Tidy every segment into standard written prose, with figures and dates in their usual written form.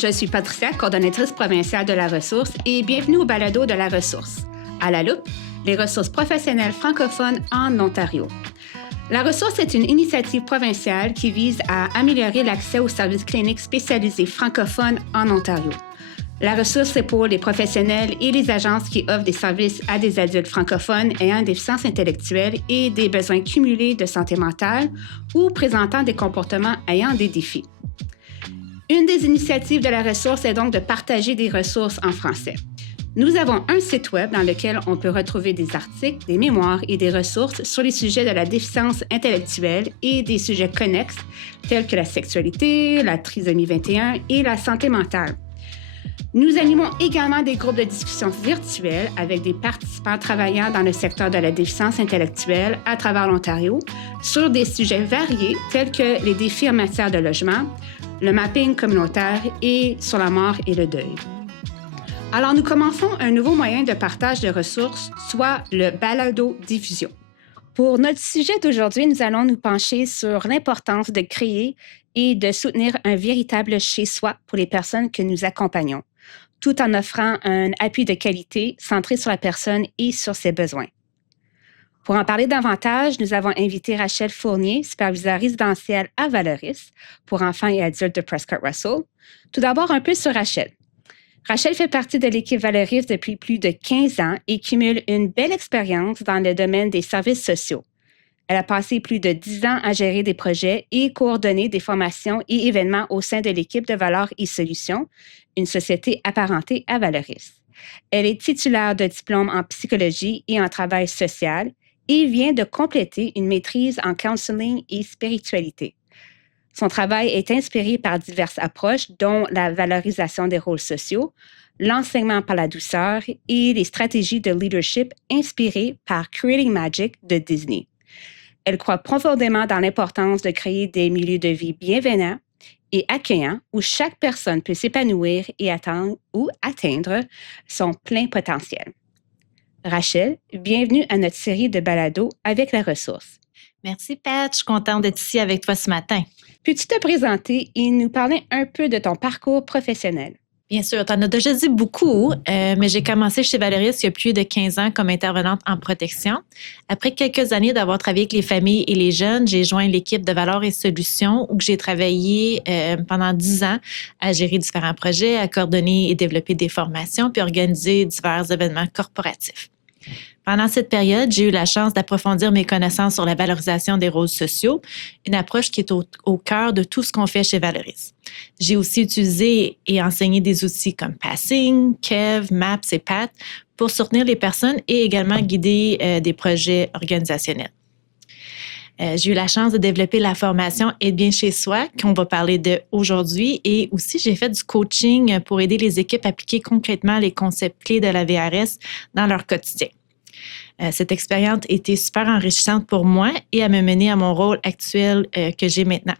Je suis Patricia, coordonnatrice provinciale de la ressource et bienvenue au balado de la ressource. À la loupe, les ressources professionnelles francophones en Ontario. La ressource est une initiative provinciale qui vise à améliorer l'accès aux services cliniques spécialisés francophones en Ontario. La ressource est pour les professionnels et les agences qui offrent des services à des adultes francophones ayant des déficiences intellectuelles et des besoins cumulés de santé mentale ou présentant des comportements ayant des défis. Une des initiatives de la ressource est donc de partager des ressources en français. Nous avons un site web dans lequel on peut retrouver des articles, des mémoires et des ressources sur les sujets de la déficience intellectuelle et des sujets connexes tels que la sexualité, la trisomie 21 et la santé mentale. Nous animons également des groupes de discussion virtuels avec des participants travaillant dans le secteur de la déficience intellectuelle à travers l'Ontario sur des sujets variés tels que les défis en matière de logement, le mapping communautaire et sur la mort et le deuil. Alors, nous commençons un nouveau moyen de partage de ressources, soit le balado-diffusion. Pour notre sujet d'aujourd'hui, nous allons nous pencher sur l'importance de créer et de soutenir un véritable chez-soi pour les personnes que nous accompagnons, tout en offrant un appui de qualité centré sur la personne et sur ses besoins. Pour en parler davantage, nous avons invité Rachel Fournier, superviseure résidentielle à Valoris pour enfants et adultes de Prescott Russell. Tout d'abord, un peu sur Rachel. Rachel fait partie de l'équipe Valoris depuis plus de 15 ans et cumule une belle expérience dans le domaine des services sociaux. Elle a passé plus de 10 ans à gérer des projets et coordonner des formations et événements au sein de l'équipe de Valeurs et Solutions, une société apparentée à Valoris. Elle est titulaire de diplômes en psychologie et en travail social et vient de compléter une maîtrise en counseling et spiritualité. Son travail est inspiré par diverses approches, dont la valorisation des rôles sociaux, l'enseignement par la douceur et les stratégies de leadership inspirées par Creating Magic de Disney. Elle croit profondément dans l'importance de créer des milieux de vie bienveillants et accueillants où chaque personne peut s'épanouir et atteindre son plein potentiel. Rachel, bienvenue à notre série de balados avec la ressource. Merci, Pat. Je suis contente d'être ici avec toi ce matin. Peux-tu te présenter et nous parler un peu de ton parcours professionnel? Bien sûr, tu en as déjà dit beaucoup, mais j'ai commencé chez Valoris il y a plus de 15 ans comme intervenante en protection. Après quelques années d'avoir travaillé avec les familles et les jeunes, j'ai joint l'équipe de Valeurs et Solutions où j'ai travaillé pendant 10 ans à gérer différents projets, à coordonner et développer des formations, puis organiser divers événements corporatifs. Pendant cette période, j'ai eu la chance d'approfondir mes connaissances sur la valorisation des rôles sociaux, une approche qui est au cœur de tout ce qu'on fait chez Valoris. J'ai aussi utilisé et enseigné des outils comme Passing, Kev, Maps et Pat pour soutenir les personnes et également guider des projets organisationnels. J'ai eu la chance de développer la formation Être bien chez soi, qu'on va parler de aujourd'hui, et aussi j'ai fait du coaching pour aider les équipes à appliquer concrètement les concepts clés de la VRS dans leur quotidien. Cette expérience était super enrichissante pour moi et a me mené à mon rôle actuel que j'ai maintenant.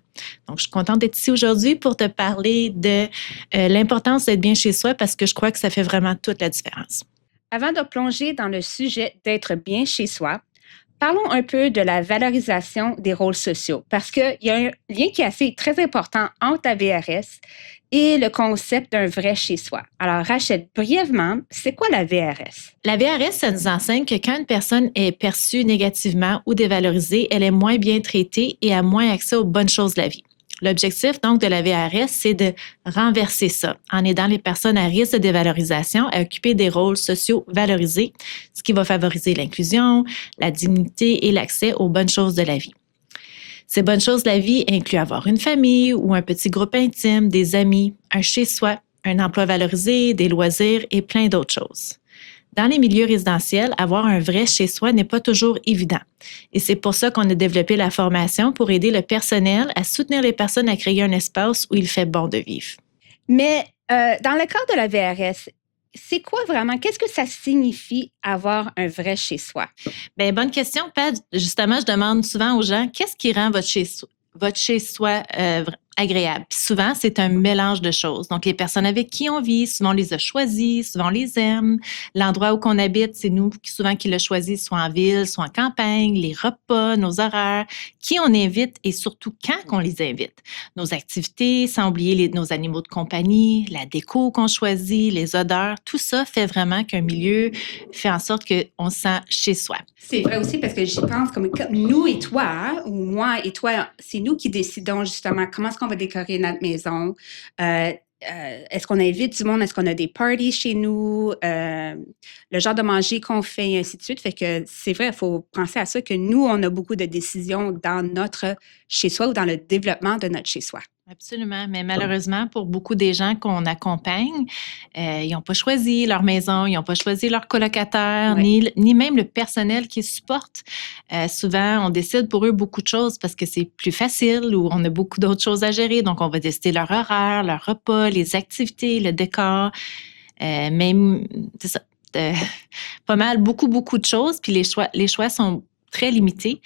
Donc, je suis contente d'être ici aujourd'hui pour te parler de l'importance d'être bien chez soi parce que je crois que ça fait vraiment toute la différence. Avant de plonger dans le sujet d'être bien chez soi, parlons un peu de la valorisation des rôles sociaux parce qu'il y a un lien qui est très important entre la VRS et le concept d'un vrai chez-soi. Alors, Rachel, brièvement, c'est quoi la VRS? La VRS, ça nous enseigne que quand une personne est perçue négativement ou dévalorisée, elle est moins bien traitée et a moins accès aux bonnes choses de la vie. L'objectif, donc, de la VRS, c'est de renverser ça en aidant les personnes à risque de dévalorisation à occuper des rôles sociaux valorisés, ce qui va favoriser l'inclusion, la dignité et l'accès aux bonnes choses de la vie. Ces bonnes choses de la vie incluent avoir une famille ou un petit groupe intime, des amis, un chez-soi, un emploi valorisé, des loisirs et plein d'autres choses. Dans les milieux résidentiels, avoir un vrai chez-soi n'est pas toujours évident. Et c'est pour ça qu'on a développé la formation pour aider le personnel à soutenir les personnes à créer un espace où il fait bon de vivre. Mais dans le cadre de la VRS, c'est quoi vraiment? Qu'est-ce que ça signifie avoir un vrai chez-soi? Bien, bonne question, Pat. Justement, je demande souvent aux gens, qu'est-ce qui rend votre chez-soi agréable. Puis souvent, c'est un mélange de choses. Donc, les personnes avec qui on vit, souvent on les a choisies, souvent on les aime. L'endroit où on habite, c'est nous souvent qui le choisit, soit en ville, soit en campagne. Les repas, nos horaires, qui on invite et surtout quand qu'on les invite. Nos activités, sans oublier nos animaux de compagnie, la déco qu'on choisit, les odeurs, tout ça fait vraiment qu'un milieu fait en sorte qu'on se sent chez soi. C'est vrai aussi parce que j'y pense comme nous et toi, ou moi et toi, c'est nous qui décidons justement comment est-ce qu'on va décorer notre maison. Euh, Est-ce qu'on invite du monde? Est-ce qu'on a des parties chez nous? Le genre de manger qu'on fait, et ainsi de suite. Fait que c'est vrai, il faut penser à ça, que nous, on a beaucoup de décisions dans notre chez-soi ou dans le développement de notre chez-soi. Absolument, mais malheureusement, pour beaucoup des gens qu'on accompagne, ils n'ont pas choisi leur maison, ils n'ont pas choisi leur colocataire, Ouais. ni même le personnel qui supporte. Souvent, on décide pour eux beaucoup de choses parce que c'est plus facile ou on a beaucoup d'autres choses à gérer. Donc, on va décider leur horaire, leur repas, les activités, le décor, même, c'est ça, euh, pas mal, beaucoup de choses. Puis les choix sont très limités.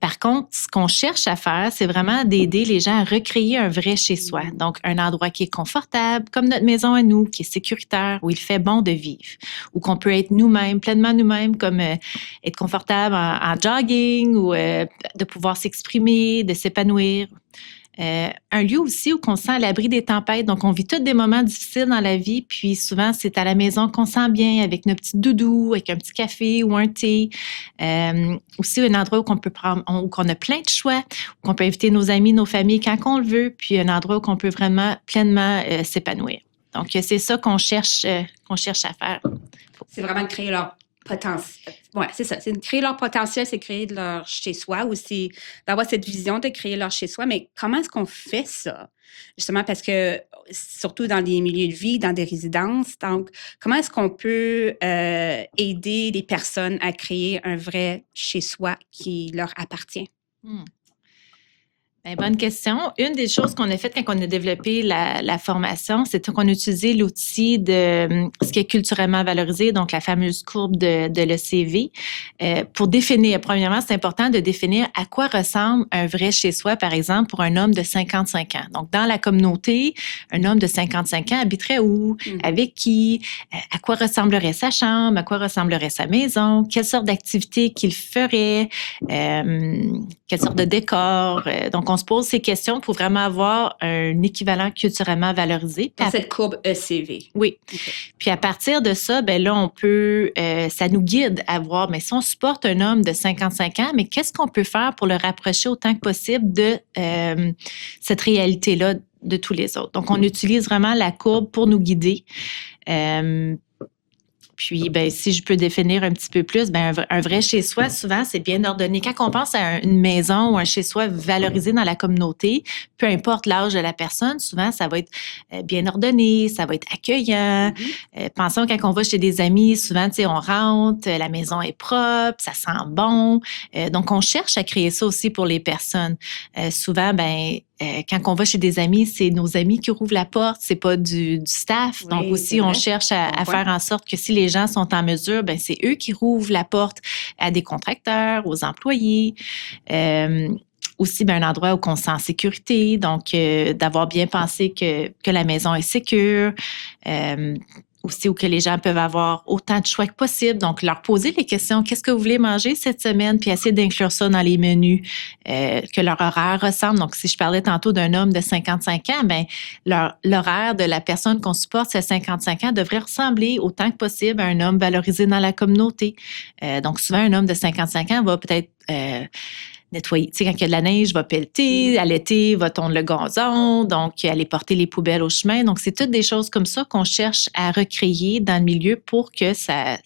Par contre, ce qu'on cherche à faire, c'est vraiment d'aider les gens à recréer un vrai chez-soi. Donc, un endroit qui est confortable, comme notre maison à nous, qui est sécuritaire, où il fait bon de vivre, où qu'on peut être nous-mêmes, pleinement nous-mêmes, comme être confortable en jogging ou de pouvoir s'exprimer, de s'épanouir. Un lieu aussi où on se sent à l'abri des tempêtes. Donc, on vit tous des moments difficiles dans la vie, puis souvent, c'est à la maison qu'on se sent bien, avec nos petits doudous, avec un petit café ou un thé. Aussi, un endroit où on peut prendre, où on a plein de choix, où on peut inviter nos amis, nos familles quand on le veut, puis un endroit où on peut vraiment pleinement s'épanouir. Donc, c'est ça qu'on cherche à faire. C'est vraiment de créer leur potentiel. Ouais, c'est ça. C'est de créer leur potentiel, c'est créer de leur chez-soi ou c'est d'avoir cette vision de créer leur chez-soi. Mais comment est-ce qu'on fait ça? Justement, parce que surtout dans des milieux de vie, dans des résidences, donc comment est-ce qu'on peut aider les personnes à créer un vrai chez-soi qui leur appartient? Hmm. Bien, bonne question. Une des choses qu'on a faites quand on a développé la formation, c'est qu'on a utilisé l'outil de ce qui est culturellement valorisé, donc la fameuse courbe de l'ECV, pour définir. Premièrement, c'est important de définir à quoi ressemble un vrai chez-soi, par exemple, pour un homme de 55 ans. Donc, dans la communauté, un homme de 55 ans habiterait où? Avec qui? À quoi ressemblerait sa chambre? À quoi ressemblerait sa maison? Quelle sorte d'activité qu'il ferait? Quelle sorte de décor? Donc, on se pose ces questions pour vraiment avoir un équivalent culturellement valorisé. Dans cette courbe ECV. Oui. Okay. Puis à partir de ça, ben là, on peut, ça nous guide à voir, mais si on supporte un homme de 55 ans, mais qu'est-ce qu'on peut faire pour le rapprocher autant que possible de cette réalité-là de tous les autres? Donc, on utilise vraiment la courbe pour nous guider. Puis, ben, si je peux définir un petit peu plus, ben, un vrai chez-soi, souvent, c'est bien ordonné. Quand on pense à une maison ou un chez-soi valorisé dans la communauté, peu importe l'âge de la personne, souvent, ça va être bien ordonné, ça va être accueillant. Pensons quand on va chez des amis, souvent, tu sais, on rentre, la maison est propre, ça sent bon. Donc, on cherche à créer ça aussi pour les personnes. Souvent, ben, quand on va chez des amis, c'est nos amis qui ouvrent la porte, c'est pas du staff. Oui, donc aussi, on cherche à faire en sorte que si les gens sont en mesure, ben c'est eux qui rouvrent la porte à des contracteurs, aux employés. Aussi, ben, un endroit où on se sent en sécurité, donc d'avoir bien pensé que la maison est sécure. Aussi où que les gens peuvent avoir autant de choix que possible. Donc, leur poser les questions, qu'est-ce que vous voulez manger cette semaine? Puis essayer d'inclure ça dans les menus, que leur horaire ressemble. Donc, si je parlais tantôt d'un homme de 55 ans, bien, l'horaire de la personne qu'on supporte, c'est 55 ans, devrait ressembler autant que possible à un homme valorisé dans la communauté. Donc, souvent, un homme de 55 ans va peut-être nettoyer. Tu sais, quand il y a de la neige, va pelleter. À l'été, va tondre le gazon. Donc, aller porter les poubelles au chemin. Donc, c'est toutes des choses comme ça qu'on cherche à recréer dans le milieu pour que ça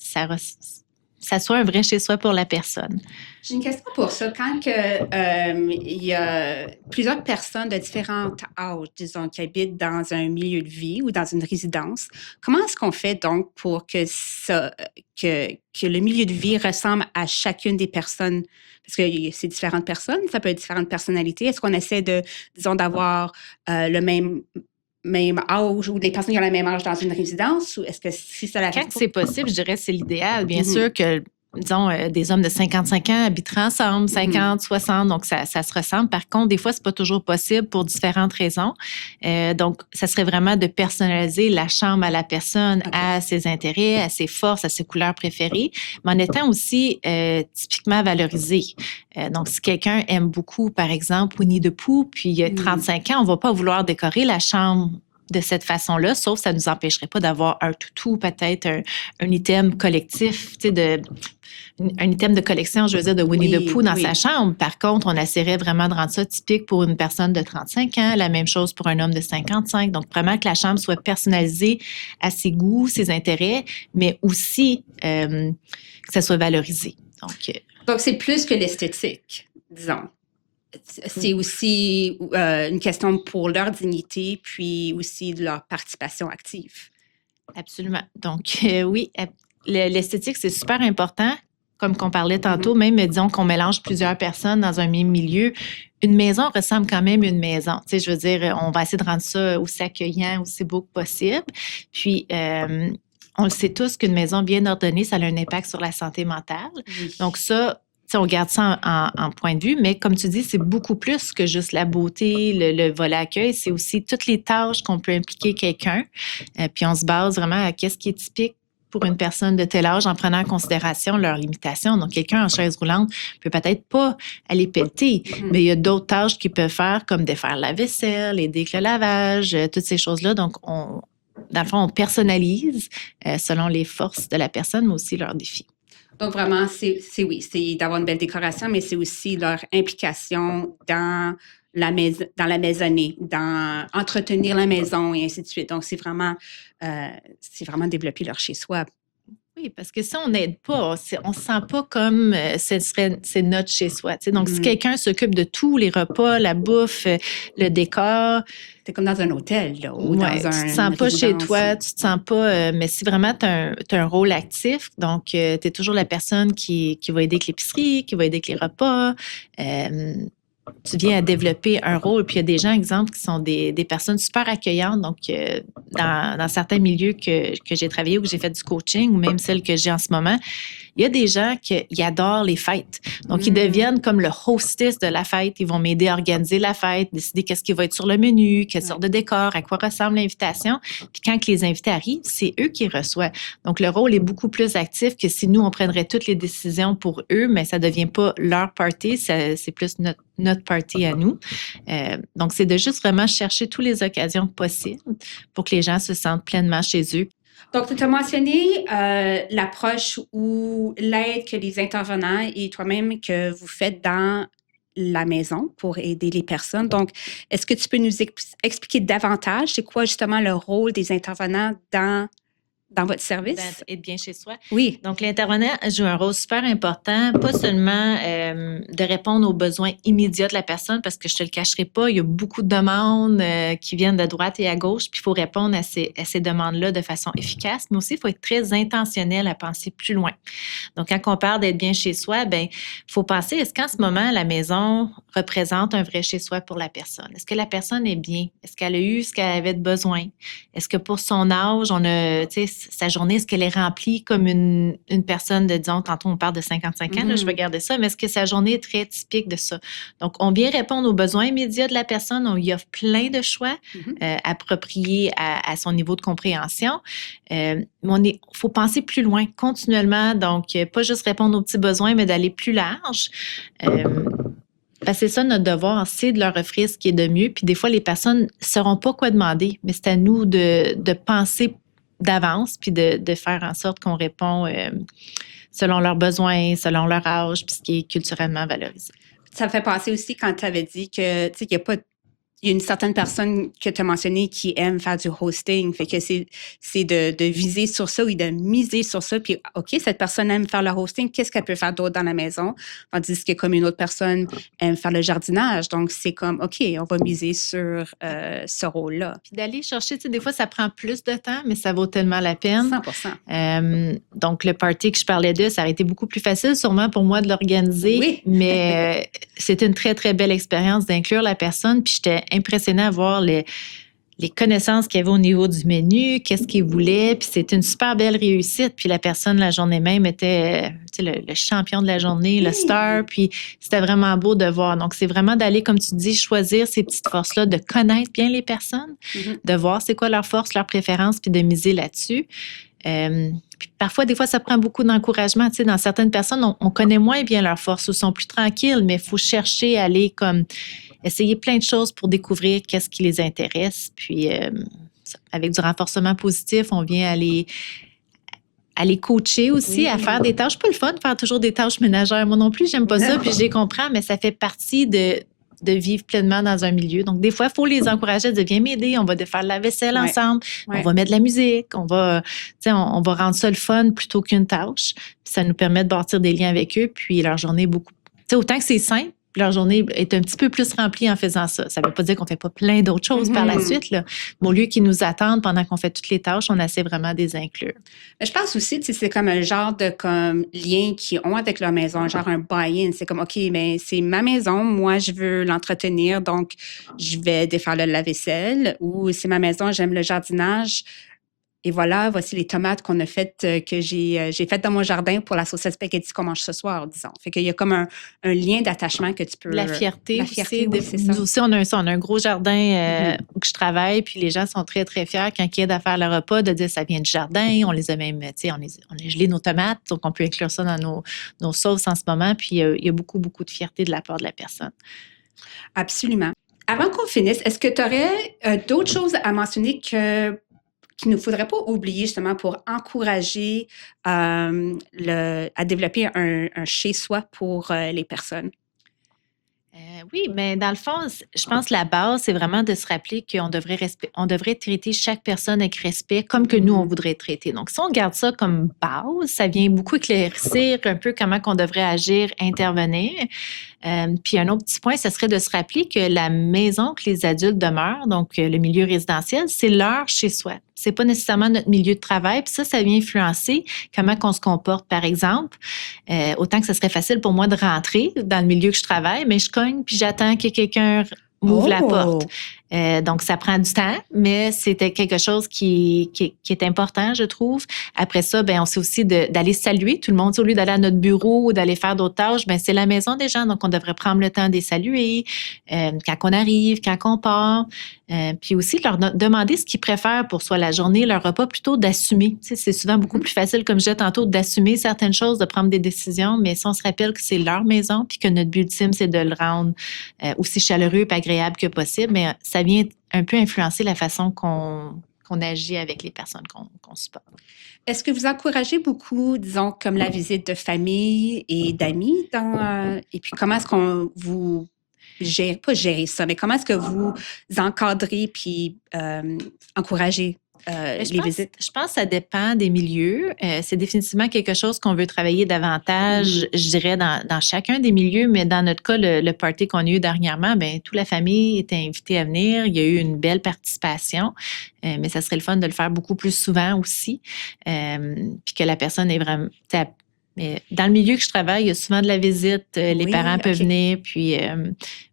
soit un vrai chez-soi pour la personne. J'ai une question pour ça. Quand il y a plusieurs personnes de différents âges, disons, qui habitent dans un milieu de vie ou dans une résidence, comment est-ce qu'on fait donc pour que le milieu de vie ressemble à chacune des personnes? Parce que c'est différentes personnes, ça peut être différentes personnalités. Est-ce qu'on essaie disons, d'avoir le même âge ou des personnes qui ont le même âge dans une résidence? Ou est-ce que si ça Quand c'est possible, je dirais que c'est l'idéal. Bien sûr que disons, des hommes de 55 ans habiteraient ensemble, 50, 60, donc ça se ressemble. Par contre, des fois, c'est pas toujours possible pour différentes raisons. Donc, ça serait vraiment de personnaliser la chambre à la personne, à ses intérêts, à ses forces, à ses couleurs préférées, mais en étant aussi typiquement valorisé. Donc, si quelqu'un aime beaucoup, par exemple, Winnie the Pooh, puis il y a 35 ans, on va pas vouloir décorer la chambre de cette façon-là, sauf que ça ne nous empêcherait pas d'avoir un toutou, peut-être un item collectif, tu sais, un item de collection, je veux dire, de Winnie the Pooh dans sa chambre. Par contre, on essaierait vraiment de rendre ça typique pour une personne de 35 ans, la même chose pour un homme de 55. Donc, vraiment que la chambre soit personnalisée à ses goûts, ses intérêts, mais aussi que ça soit valorisé. Donc, c'est plus que l'esthétique, disons. C'est aussi une question pour leur dignité, puis aussi de leur participation active. Absolument. Donc, oui, l'esthétique, c'est super important. Comme qu'on parlait tantôt, même, disons qu'on mélange plusieurs personnes dans un même milieu, une maison ressemble quand même à une maison. Tu sais, je veux dire, on va essayer de rendre ça aussi accueillant, aussi beau que possible. Puis, on le sait tous qu'une maison bien ordonnée, ça a un impact sur la santé mentale. Oui. Donc, ça, on garde ça en point de vue, mais comme tu dis, c'est beaucoup plus que juste la beauté, le volet accueil. C'est aussi toutes les tâches qu'on peut impliquer quelqu'un. Puis on se base vraiment à qu'est-ce qui est typique pour une personne de tel âge en prenant en considération leurs limitations. Donc, quelqu'un en chaise roulante peut peut-être pas aller pelleter, mais il y a d'autres tâches qu'il peut faire, comme défaire la vaisselle, aider avec le lavage, toutes ces choses-là. Donc, dans le fond, on personnalise selon les forces de la personne, mais aussi leurs défis. Donc, vraiment, c'est d'avoir une belle décoration, mais c'est aussi leur implication dans la maisonnée, dans entretenir la maison et ainsi de suite. Donc, c'est vraiment développer leur chez-soi. Oui, parce que si on n'aide pas, on ne se sent pas comme c'est notre chez-soi. Donc, si quelqu'un s'occupe de tous les repas, la bouffe, le décor... C'est comme dans un hôtel, là, ou dans tu ne te sens pas chez toi, tu ne te sens pas... mais si vraiment tu as un rôle actif, donc tu es toujours la personne qui va aider avec l'épicerie, qui va aider avec les repas... tu viens à développer un rôle. Puis il y a des gens, exemple, qui sont des personnes super accueillantes. Donc, dans certains milieux que j'ai travaillé, où j'ai fait du coaching, ou même celles que j'ai en ce moment, il y a des gens qui adorent les fêtes. Donc, ils deviennent comme le hostess de la fête. Ils vont m'aider à organiser la fête, décider qu'est-ce qui va être sur le menu, quelle sorte de décor, à quoi ressemble l'invitation. Puis quand les invités arrivent, c'est eux qui reçoivent. Donc, le rôle est beaucoup plus actif que si nous, on prendrait toutes les décisions pour eux, mais ça ne devient pas leur party, c'est plus notre party à nous. Donc, c'est de juste vraiment chercher toutes les occasions possibles pour que les gens se sentent pleinement chez eux. Donc, tu as mentionné l'approche ou l'aide que les intervenants et toi-même que vous faites dans la maison pour aider les personnes. Donc, est-ce que tu peux nous expliquer davantage c'est quoi justement le rôle des intervenants dans votre service? Être bien chez soi. Oui. Donc, l'intervenant joue un rôle super important, pas seulement de répondre aux besoins immédiats de la personne, parce que je ne te le cacherai pas, il y a beaucoup de demandes qui viennent de droite et à gauche, puis il faut répondre à ces demandes-là de façon efficace, mais aussi il faut être très intentionnel à penser plus loin. Donc, quand on parle d'être bien chez soi, bien, il faut penser, est-ce qu'en ce moment, la maison représente un vrai chez soi pour la personne? Est-ce que la personne est bien? Est-ce qu'elle a eu ce qu'elle avait de besoin? Est-ce que pour son âge, on a, tu sais, sa journée, est-ce qu'elle est remplie comme une personne de, disons, tantôt on parle de 55 ans, là, je vais garder ça, mais est-ce que sa journée est très typique de ça? Donc, on vient répondre aux besoins immédiats de la personne, on y offre plein de choix appropriés à son niveau de compréhension. Il faut penser plus loin, continuellement, donc pas juste répondre aux petits besoins, mais d'aller plus large. Parce que c'est ça notre devoir, c'est de leur offrir ce qui est de mieux. Puis des fois, les personnes ne sauront pas quoi demander, mais c'est à nous de penser d'avance, puis de faire en sorte qu'on répond selon leurs besoins, selon leur âge, puis ce qui est culturellement valorisé. Ça me fait penser aussi quand tu avais dit que, tu sais, qu'il n'y a pas... Il y a une certaine personne que tu as mentionnée qui aime faire du hosting. Fait que c'est de viser sur ça ou de miser sur ça. Puis, OK, cette personne aime faire le hosting. Qu'est-ce qu'elle peut faire d'autre dans la maison? Tandis que comme une autre personne aime faire le jardinage. Donc, c'est comme, OK, on va miser sur ce rôle-là. Puis d'aller chercher, tu sais, des fois, ça prend plus de temps, mais ça vaut tellement la peine. 100%. Donc, le party que je parlais de, ça aurait été beaucoup plus facile sûrement pour moi de l'organiser. Oui. Mais c'était une très, très belle expérience d'inclure la personne. Puis j'étais impressionnée à voir les connaissances qu'il y avait au niveau du menu, qu'est-ce qu'ils voulaient, puis c'était une super belle réussite. Puis la personne, la journée même, était le champion de la journée, le star, puis c'était vraiment beau de voir. Donc, c'est vraiment d'aller, comme tu dis, choisir ces petites forces-là, de connaître bien les personnes, de voir c'est quoi leurs forces, leurs préférences, puis de miser là-dessus. Puis parfois, des fois, ça prend beaucoup d'encouragement. Tu sais, dans certaines personnes, on connaît moins bien leurs forces ou sont plus tranquilles, mais il faut chercher à aller comme essayer plein de choses pour découvrir qu'est-ce qui les intéresse. Puis, avec du renforcement positif, on vient à les coacher aussi, à faire des tâches. Pas le fun de faire toujours des tâches ménagères. Moi non plus, j'aime pas ça, puis je les comprends, mais ça fait partie de vivre pleinement dans un milieu. Donc, des fois, il faut les encourager de viens m'aider, on va faire la vaisselle ensemble, on va mettre de la musique, on va rendre ça le fun plutôt qu'une tâche. Puis ça nous permet de bâtir des liens avec eux, puis leur journée beaucoup. Autant que c'est simple, leur journée est un petit peu plus remplie en faisant ça. Ça ne veut pas dire qu'on ne fait pas plein d'autres choses par la suite, là. Mais au lieu qu'ils nous attendent pendant qu'on fait toutes les tâches, on essaie vraiment de les inclure. Je pense aussi que c'est comme un genre de lien qu'ils ont avec leur maison, genre un buy-in. C'est comme, OK, mais c'est ma maison, moi, je veux l'entretenir, donc je vais défaire le lave-vaisselle. Ou c'est ma maison, j'aime le jardinage. Et voilà, voici les tomates qu'on a faites, que j'ai faites dans mon jardin pour la sauce à spaghetti qu'on mange ce soir, disons. Fait qu'il y a comme un lien d'attachement que tu peux... La fierté aussi. Oui, c'est ça. Nous aussi, on a un gros jardin où je travaille, puis les gens sont très, très fiers quand ils aident à faire le repas, de dire ça vient du jardin. On les a même, tu sais, on a gelé nos tomates, donc on peut inclure ça dans nos sauces en ce moment. Puis il y a beaucoup, beaucoup de fierté de la part de la personne. Absolument. Avant qu'on finisse, est-ce que tu aurais d'autres choses à mentionner qu'il ne faudrait pas oublier justement pour encourager à développer un chez-soi pour les personnes? Oui, mais dans le fond, je pense que la base, c'est vraiment de se rappeler qu'on devrait traiter chaque personne avec respect comme que nous, on voudrait être traité. Donc, si on garde ça comme base, ça vient beaucoup éclaircir un peu comment on devrait agir, intervenir. Puis un autre petit point, ce serait de se rappeler que la maison que les adultes demeurent, donc le milieu résidentiel, c'est leur chez-soi. C'est pas nécessairement notre milieu de travail. Puis ça vient influencer comment on se comporte. Par exemple, autant que ce serait facile pour moi de rentrer dans le milieu que je travaille, mais je cogne puis j'attends que quelqu'un m'ouvre la porte. Donc, ça prend du temps, mais c'était quelque chose qui est important, je trouve. Après ça, ben on sait aussi d'aller saluer tout le monde. Au lieu d'aller à notre bureau ou d'aller faire d'autres tâches, ben c'est la maison des gens, donc on devrait prendre le temps de les saluer quand on arrive, quand on part. Puis aussi, leur demander ce qu'ils préfèrent pour soit la journée, leur repas, plutôt d'assumer. Tu sais, c'est souvent beaucoup plus facile, comme je disais tantôt, d'assumer certaines choses, de prendre des décisions, mais si on se rappelle que c'est leur maison puis que notre but ultime, c'est de le rendre aussi chaleureux et agréable que possible, mais ça vient un peu influencer la façon qu'on agit avec les personnes qu'on supporte. Est-ce que vous encouragez beaucoup, disons, comme la visite de famille et d'amis et puis comment est-ce qu'on vous gère, pas gérer ça, mais comment est-ce que vous encadrez puis encouragez les visites? Je pense que ça dépend des milieux. C'est définitivement quelque chose qu'on veut travailler davantage, je dirais, dans chacun des milieux, mais dans notre cas, le party qu'on a eu dernièrement, bien, toute la famille était invitée à venir. Il y a eu une belle participation, mais ça serait le fun de le faire beaucoup plus souvent aussi, puis que la personne est vraiment... Mais dans le milieu que je travaille, il y a souvent de la visite, les parents peuvent venir, puis...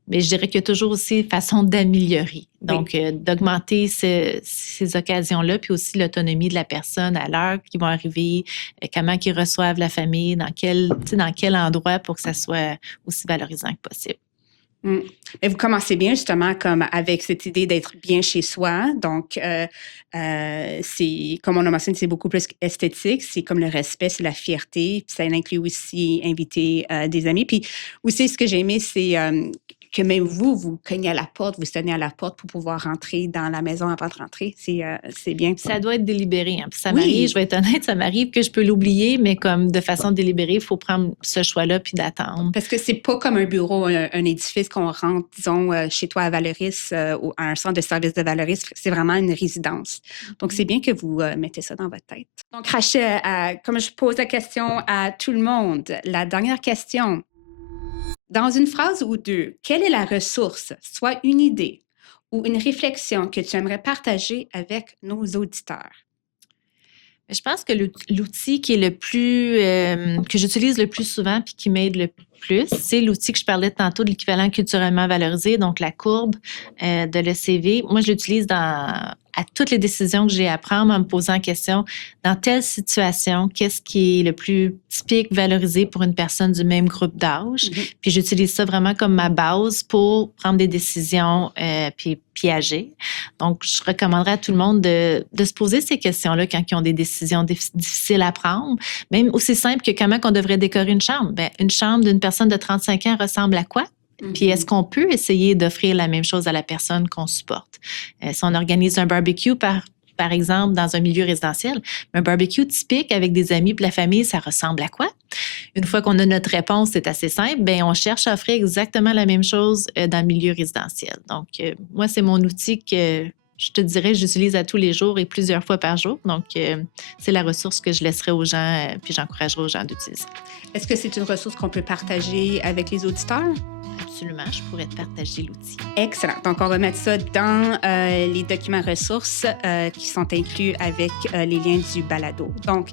mais je dirais qu'il y a toujours aussi façon d'améliorer. Donc, d'augmenter ces occasions-là, puis aussi l'autonomie de la personne à l'heure qu'ils vont arriver, comment ils reçoivent la famille, dans quel endroit pour que ça soit aussi valorisant que possible. Mais vous commencez bien justement comme avec cette idée d'être bien chez soi. Donc, c'est comme on a mentionné, c'est beaucoup plus esthétique. C'est comme le respect, c'est la fierté. Puis ça inclut aussi inviter des amis. Puis aussi, ce que j'ai aimé, c'est que même vous cognez à la porte, vous sonnez à la porte pour pouvoir rentrer dans la maison avant de rentrer. C'est bien. Ça doit être délibéré. Hein. Puis ça m'arrive, je vais être honnête, ça m'arrive que je peux l'oublier, mais comme de façon délibérée, il faut prendre ce choix-là puis d'attendre. Parce que c'est pas comme un bureau, un édifice qu'on rentre, disons, chez toi à Valoris ou à un centre de service de Valoris. C'est vraiment une résidence. Donc, c'est bien que vous mettez ça dans votre tête. Donc, Rachel, comme je pose la question à tout le monde, la dernière question. Dans une phrase ou deux, quelle est la ressource, soit une idée ou une réflexion que tu aimerais partager avec nos auditeurs? Je pense que l'outil qui est le plus que j'utilise le plus souvent puis qui m'aide plus. C'est l'outil que je parlais tantôt de l'équivalent culturellement valorisé, donc la courbe de l'ECV. Moi, je l'utilise à toutes les décisions que j'ai à prendre en me posant la question, dans telle situation, qu'est-ce qui est le plus typique valorisé pour une personne du même groupe d'âge? Mm-hmm. Puis j'utilise ça vraiment comme ma base pour prendre des décisions puis agir. Donc, je recommanderais à tout le monde de se poser ces questions-là quand ils ont des décisions difficiles à prendre. Même aussi simple que comment on devrait décorer une chambre. Bien, une chambre d'une personne de 35 ans ressemble à quoi? Puis est-ce qu'on peut essayer d'offrir la même chose à la personne qu'on supporte? Si on organise un barbecue, par exemple, dans un milieu résidentiel, un barbecue typique avec des amis et la famille, ça ressemble à quoi? Une fois qu'on a notre réponse, c'est assez simple, bien, on cherche à offrir exactement la même chose dans le milieu résidentiel. Donc, moi, c'est mon outil que je te dirais, j'utilise à tous les jours et plusieurs fois par jour. Donc, c'est la ressource que je laisserai aux gens puis j'encouragerai aux gens d'utiliser. Est-ce que c'est une ressource qu'on peut partager avec les auditeurs? Absolument, je pourrais te partager l'outil. Excellent. Donc, on va mettre ça dans les documents ressources qui sont inclus avec les liens du balado. Donc,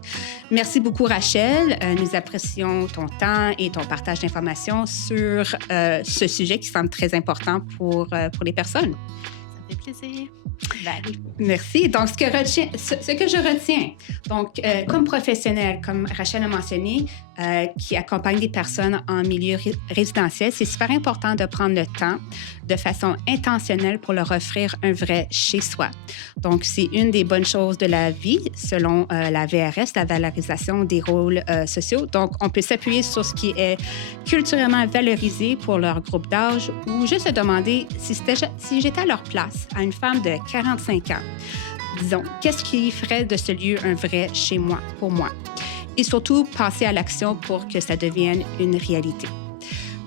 merci beaucoup, Rachel. Nous apprécions ton temps et ton partage d'informations sur ce sujet qui semble très important pour les personnes. Ça fait plaisir. Valérie. Merci. Donc, ce que je retiens, donc, comme professionnel, comme Rachel a mentionné, qui accompagne des personnes en milieu résidentiel, c'est super important de prendre le temps de façon intentionnelle pour leur offrir un vrai chez-soi. Donc, c'est une des bonnes choses de la vie, selon la VRS, la valorisation des rôles sociaux. Donc, on peut s'appuyer sur ce qui est culturellement valorisé pour leur groupe d'âge ou juste se demander si j'étais à leur place, à une femme de 45 ans, disons, qu'est-ce qui ferait de ce lieu un vrai chez moi, pour moi? Et surtout, passer à l'action pour que ça devienne une réalité.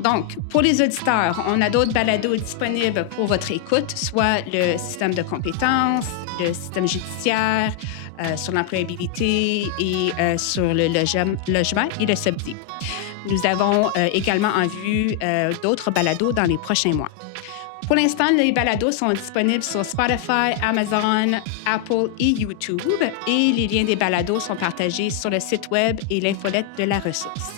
Donc, pour les auditeurs, on a d'autres balados disponibles pour votre écoute, soit le système de compétences, le système judiciaire, sur l'employabilité et sur le logement et le subsidy. Nous avons également en vue d'autres balados dans les prochains mois. Pour l'instant, les balados sont disponibles sur Spotify, Amazon, Apple et YouTube et les liens des balados sont partagés sur le site web et l'infolette de la ressource.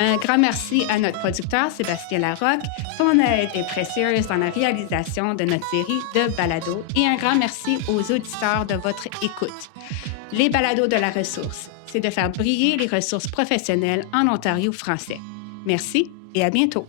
Un grand merci à notre producteur Sébastien Larocque. Son aide est précieuse dans la réalisation de notre série de balados et un grand merci aux auditeurs de votre écoute. Les balados de la ressource, c'est de faire briller les ressources professionnelles en Ontario français. Merci et à bientôt.